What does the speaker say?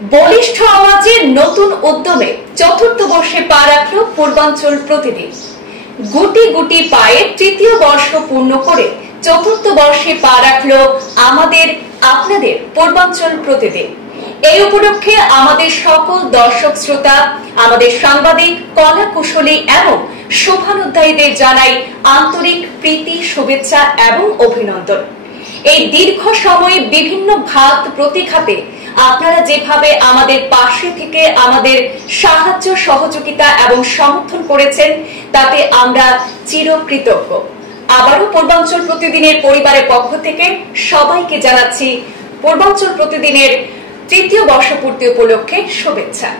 বলিষ্ঠ আওয়াজের নতুন উদ্যমে চতুর্থ বর্ষে পা রাখল পূর্বাঞ্চল প্রতিদিন। গুটি গুটি পায়ে তৃতীয় বর্ষ পূর্ণ করে চতুর্থ বর্ষে পা রাখল আমাদের আপনাদের পূর্বাঞ্চল প্রতিদিন। এই উপলক্ষে আমাদের সকল দর্শক শ্রোতা, আমাদের সাংবাদিক, কলা কুশলী এবং শোভানুধ্যায়ীদের জানাই আন্তরিক প্রীতি, শুভেচ্ছা এবং অভিনন্দন। এই দীর্ঘ সময়ে বিভিন্ন খাত প্রতিখাতে আপনারা যেভাবে আমাদের পাশে থেকে আমাদের সাহায্য, সহযোগিতা এবং সমর্থন করেছেন, তাতে আমরা চিরকৃতজ্ঞ। আবারও পূর্বাঞ্চল প্রতিদিনের পরিবারের পক্ষ থেকে সবাইকে জানাচ্ছি পূর্বাঞ্চল প্রতিদিনের তৃতীয় বর্ষপূর্তি উপলক্ষে শুভেচ্ছা।